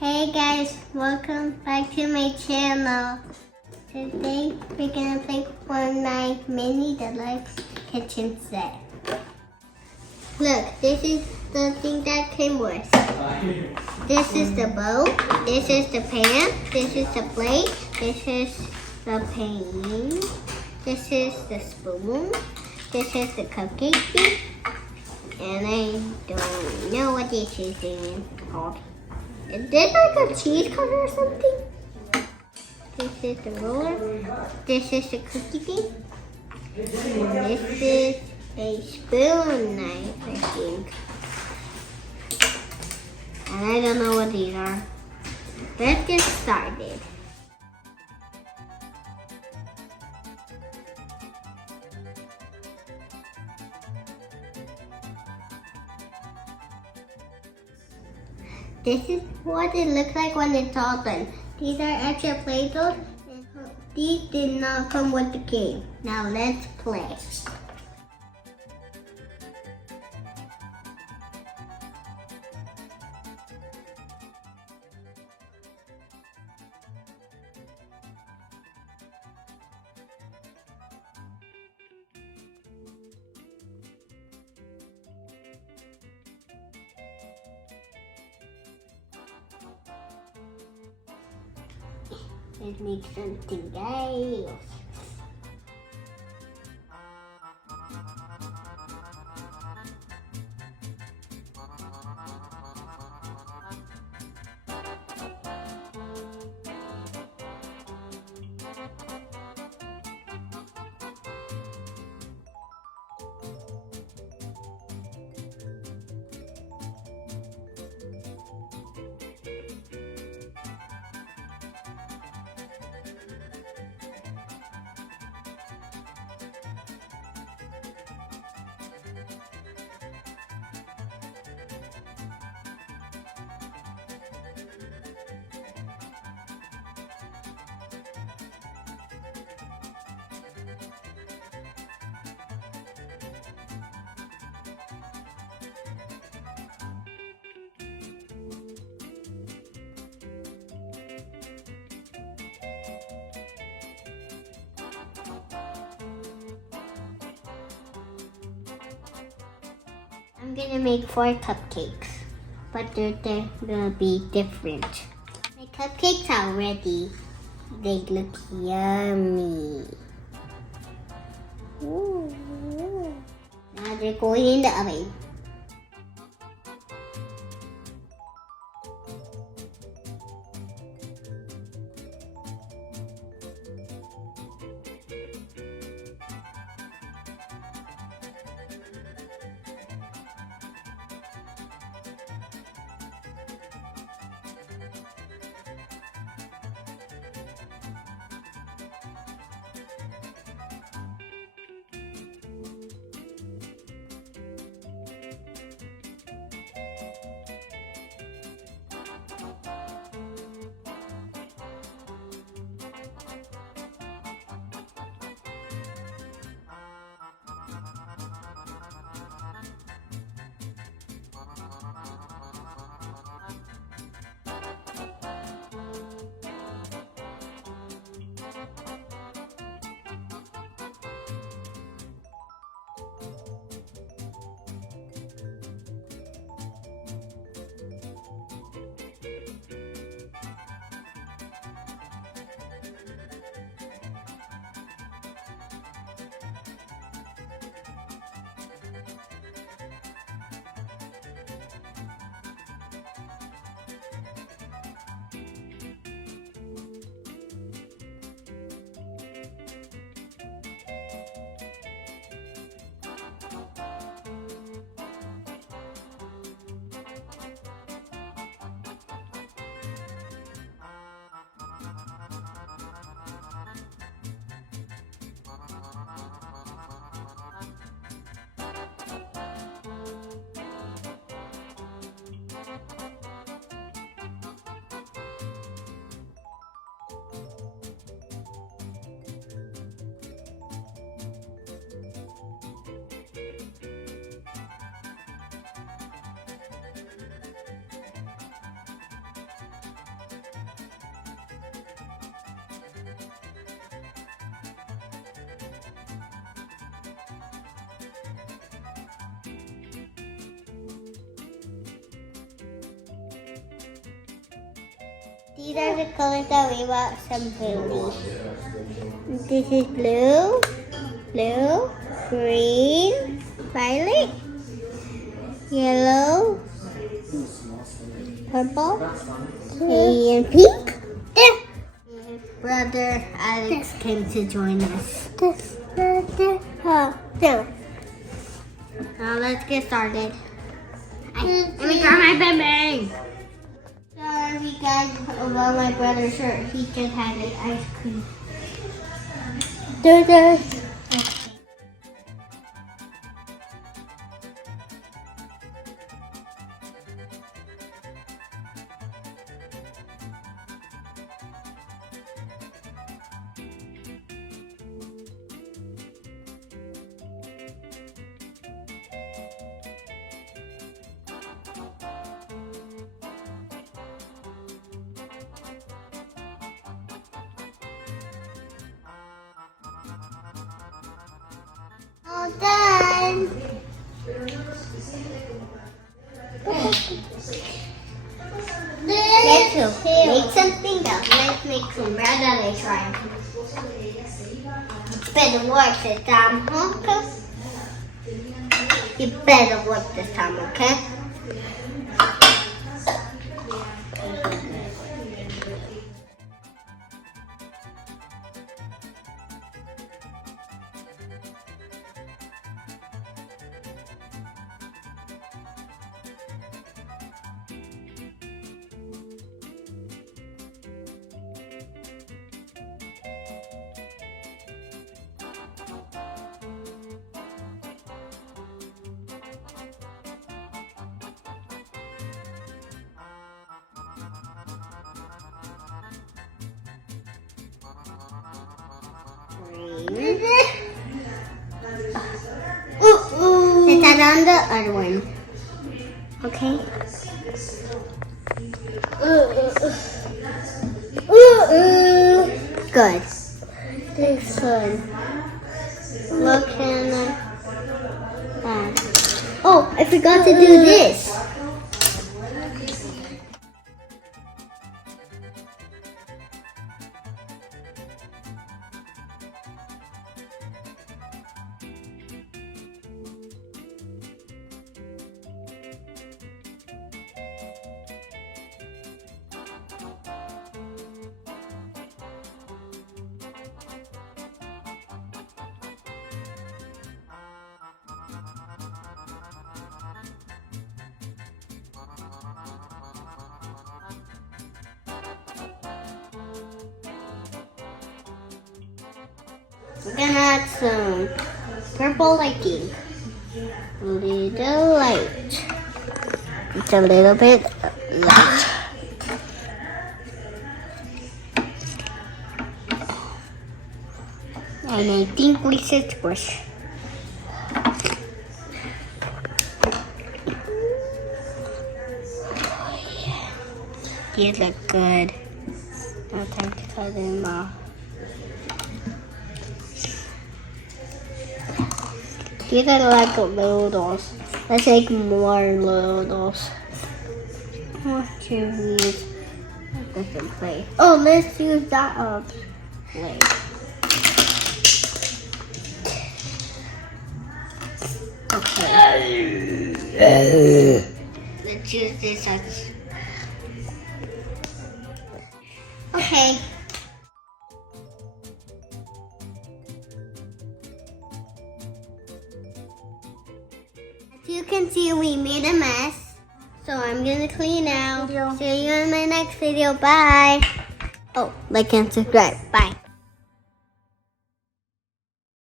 Hey guys, welcome back to my channel. Today we're gonna play one my Minnie Deluxe kitchen set. Look, this is the thing that came with. This is the bowl, this is the pan, this is the plate, this is the pan, this is the spoon, this is the cupcake thing, and I don't know what this is even called. Is this like a cheese cutter or something? This is the roller. This is the cookie thing. And this is a spoon knife, I think. And I don't know what these are. Let's get started. This is what it looks like when it's all done. These are extra Play-Dohs. These did not come with the game. Now let's play. Let's make something else. I'm gonna make 4 cupcakes, but they're gonna be different. My cupcakes are ready. They look yummy. Ooh. Now they're going in the oven. These are the colors that we bought some food. This is blue, green, violet, yellow, purple, and pink. Brother Alex came to join us. Now let's get started. Let me grab my baby. Sorry guys about my brother's shirt. He just had an ice cream. All done. Let's make something else. Let's make some bread and I try. It's better work this time, huh? You better work this time, okay? Put that on the other one. Okay. Good. This one. What can I add? Oh, I forgot to do this. We're gonna add some purple lighting. A little light. It's a little bit light. And I think we should squish. These look good. Now time to cut them off. These are like little dolls. Let's make more little dolls. What to use a different play? Oh, let's use that play. Okay. Let's use this as. Okay. You can see we made a mess, so I'm gonna clean out. See you in my next video. Bye. Oh, like and subscribe. Bye.